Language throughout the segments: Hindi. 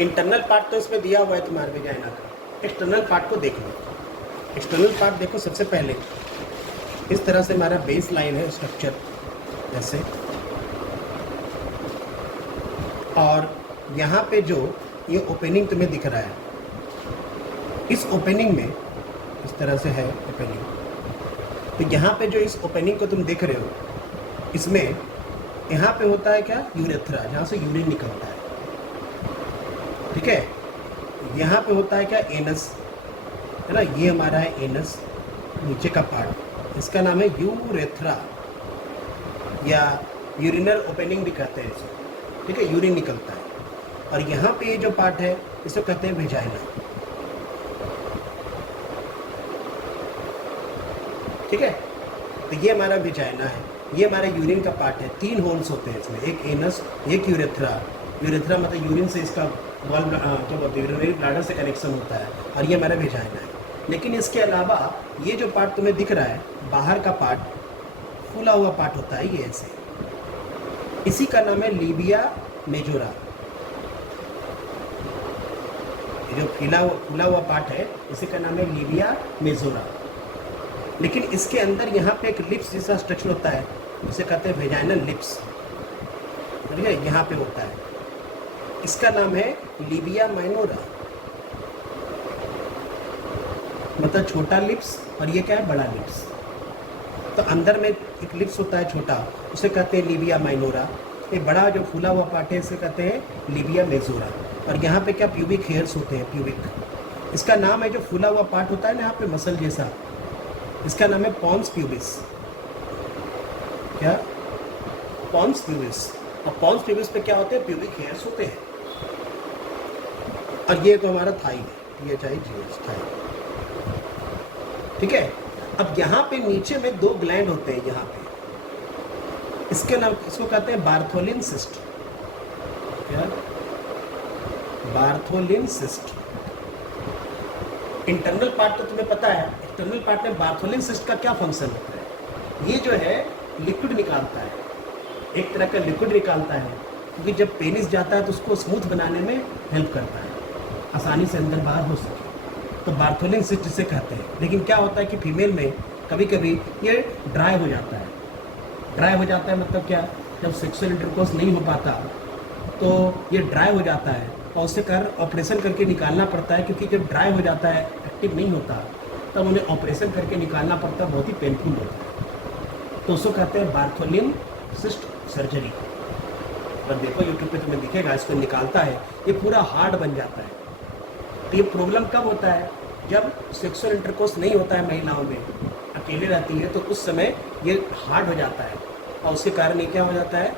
इंटरनल पार्ट तो इसमें दिया हुआ है तुम्हारे वेजाइना का, एक्सटर्नल पार्ट को देख लो। एक्सटर्नल पार्ट देखो, सबसे पहले इस तरह से हमारा बेस लाइन है स्ट्रक्चर ऐसे, और यहाँ पे जो ये ओपनिंग तुम्हें दिख रहा है, इस ओपनिंग में इस तरह से है ओपनिंग। तो यहाँ पे जो इस ओपनिंग को तुम देख रहे हो, इसमें यहाँ पे होता है क्या, यूरेथ्रा, जहाँ से यूरिन निकलता है, ठीक है। यहाँ पे होता है क्या, एनस, है ना, ये हमारा है एनस, नीचे का पार्ट, इसका नाम है यूरेथ्रा या यूरिनल ओपनिंग भी कहते हैं इसे, ठीक है, यूरिन निकलता है। और यहाँ पे ये जो पार्ट है इसको कहते हैं वेजाइना, ठीक है। तो ये हमारा वेजाइना है, ये हमारा यूरिन का पार्ट है। 3 होल्स होते हैं इसमें, एक एनस, एक यूरेथ्रा। यूरेथ्रा मतलब यूरिन से इसका वॉल क्या बोलते हैं, यूरिनरी ब्लैडर से कनेक्शन होता है, और ये हमारा वेजाइना है। लेकिन इसके अलावा ये जो पार्ट तुम्हें दिख रहा है, बाहर का पार्ट, फूला हुआ पार्ट होता है ये ऐसे, इसी का नाम है लीबिया मेजोरा। ये जो फूला हुआ पार्ट है, इसी का नाम है लीबिया मेजोरा। लेकिन इसके अंदर यहाँ पे एक लिप्स जैसा स्ट्रक्चर होता है, उसे कहते हैं वेजाइनल लिप्स, ठीक है, यहाँ पे होता है, इसका नाम है लीबिया माइनोरा, मतलब छोटा लिप्स, और ये क्या है, बड़ा लिप्स। तो अंदर में एक लिप्स होता है छोटा, उसे कहते हैं लीबिया माइनोरा। ये बड़ा जो फूला हुआ पार्ट है, इसे कहते हैं लीबिया मेजोरा। और यहाँ पे क्या, प्यूबिक हेयर्स होते हैं, प्यूबिक, इसका नाम है जो फूला हुआ पार्ट होता है ना यहाँ पे मसल जैसा, इसका नाम है पॉन्स प्यूबिस। क्या, पॉन्स प्यूबिस। और पॉन्स प्यूबिस पे क्या होते हैं, प्यूबिक हेयर्स होते हैं। और ये तो हमारा थाई है, ये चाहिए थाई, ठीक है। अब यहाँ पे नीचे में 2 ग्लैंड होते हैं यहाँ पे, इसके नाम, इसको कहते हैं बार्थोलिन सिस्ट। क्या, बार्थोलिन सिस्ट। इंटरनल पार्ट तो तुम्हें पता है, एक्सटर्नल पार्ट में बार्थोलिन सिस्ट का क्या फंक्शन होता है, ये जो है लिक्विड निकालता है, एक तरह का लिक्विड निकालता है, क्योंकि जब पेनिस जाता है तो उसको स्मूथ बनाने में हेल्प करता है, आसानी से अंदर बाहर हो सके, तो बार्थोलिन सिस्ट जिसे कहते हैं। लेकिन क्या होता है कि फीमेल में कभी कभी ये ड्राई हो जाता है। ड्राई हो जाता है मतलब क्या, जब सेक्सुअल इंटरकोर्स नहीं हो पाता तो ये ड्राई हो जाता है, और उससे कारण ऑपरेशन करके निकालना पड़ता है, क्योंकि जब ड्राई हो जाता है, एक्टिव नहीं होता, तब उन्हें ऑपरेशन करके निकालना पड़ता है, बहुत ही पेनफुल होता है। तो उसको कहते हैं बार्थोलिन सिस्ट सर्जरी। और देखो यूट्यूब पे तुम्हें दिखेगा, इसको निकालता है, ये पूरा हार्ड बन जाता है। तो ये प्रॉब्लम कब होता है, जब सेक्सुअल इंटरकोर्स नहीं होता है, महिलाओं में अकेले रहती है, तो उस समय ये हार्ड हो जाता है, और उसके कारण ये क्या हो जाता है,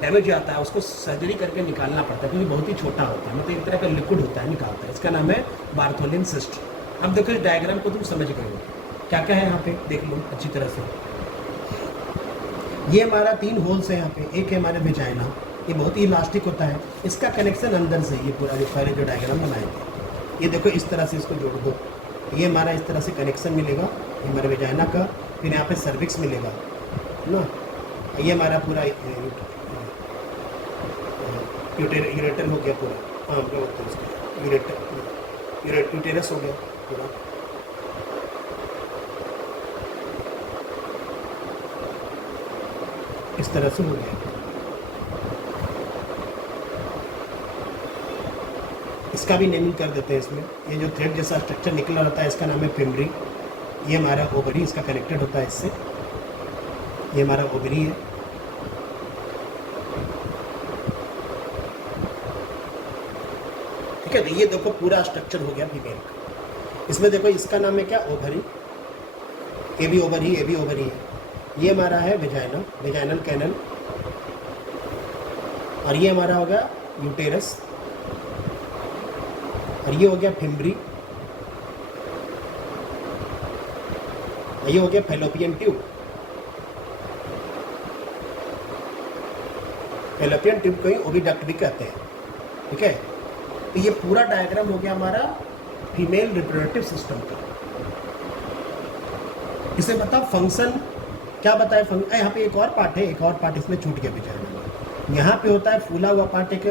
डैमेज हो जाता है, उसको सर्जरी करके निकालना पड़ता है, क्योंकि बहुत ही छोटा होता है, मतलब एक तरह का लिक्विड होता है, निकालता है। इसका नाम है बार्थोलिन सिस्ट। अब देखो इस डायग्राम को तुम समझ गए हो, क्या क्या है यहाँ पे, देख लो अच्छी तरह से। ये हमारा 3 होल्स है यहाँ पे, एक है हमारे वेजाइना, ये बहुत ही इलास्टिक होता है, इसका कनेक्शन अंदर से, ये पूरा जो पहले जो डायग्राम बनाए थे, ये देखो इस तरह से इसको जोड़ दो, ये हमारा इस तरह से कनेक्शन मिलेगा, ये हमारे वेजाइना का, फिर यहाँ पे सर्विक्स मिलेगा ना, ये हमारा पूरा यूरेटर हो गया पूरा, हाँ क्या बोलते हैं उसका, यूटेरस हो गया पूरा। इस तरह से हो गया। इसका भी नेमिंग कर देते हैं इसमें, ये जो थ्रेड जैसा स्ट्रक्चर निकला रहता है, इसका नाम है फिमरी। ये हमारा ओवरी, इसका कनेक्टेड होता है इससे, ये हमारा ओवरी है। ठीक है, तो ये देखो पूरा स्ट्रक्चर हो गया फीमेल का। इसमें देखो इसका नाम है क्या, ओवरी, ये भी ओवरी, ये भी ओवरी है। ये हमारा है वेजाइना, वेजाइनल कैनल, और ये हमारा हो गया यूटेरस, और ये हो गया फिम्बरी, ये हो गया फैलोपियन ट्यूब। फैलोपियन ट्यूब को ही ओविडक्ट भी कहते हैं, ठीक है। तो ये पूरा डायग्राम हो गया हमारा फीमेल रिप्रोडक्टिव सिस्टम का। इसे बताओ फंक्शन क्या बताए, यहाँ पे एक और पार्ट है, एक और पार्ट इसमें छूट गया बेचारे। यहाँ पे होता है फूला हुआ पार्ट, एक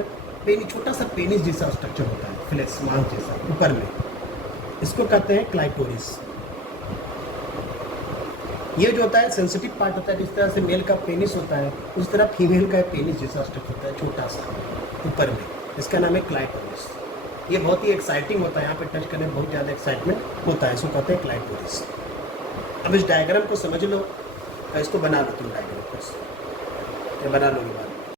पेनिस, छोटा सा पेनिस जैसा स्ट्रक्चर होता है, फ्लेक्स मांस जैसा ऊपर में, इसको कहते हैं क्लाइटोरिस। ये जो होता है सेंसिटिव पार्ट होता है, जिस तरह से मेल का पेनिस होता है उस तरह फीमेल का पेनिस जैसा स्ट्रक्चर होता है, छोटा सा ऊपर में, इसका नाम है क्लाइटोरिस। ये बहुत ही एक्साइटिंग होता है, यहाँ पे टच करने में बहुत ज़्यादा एक्साइटमेंट होता है, इसको कहते हैं क्लाइटोरिस। अब इस डायग्राम को समझ लो, इसको बना लो तुम डायग्राम को, ये बना लो ये बात।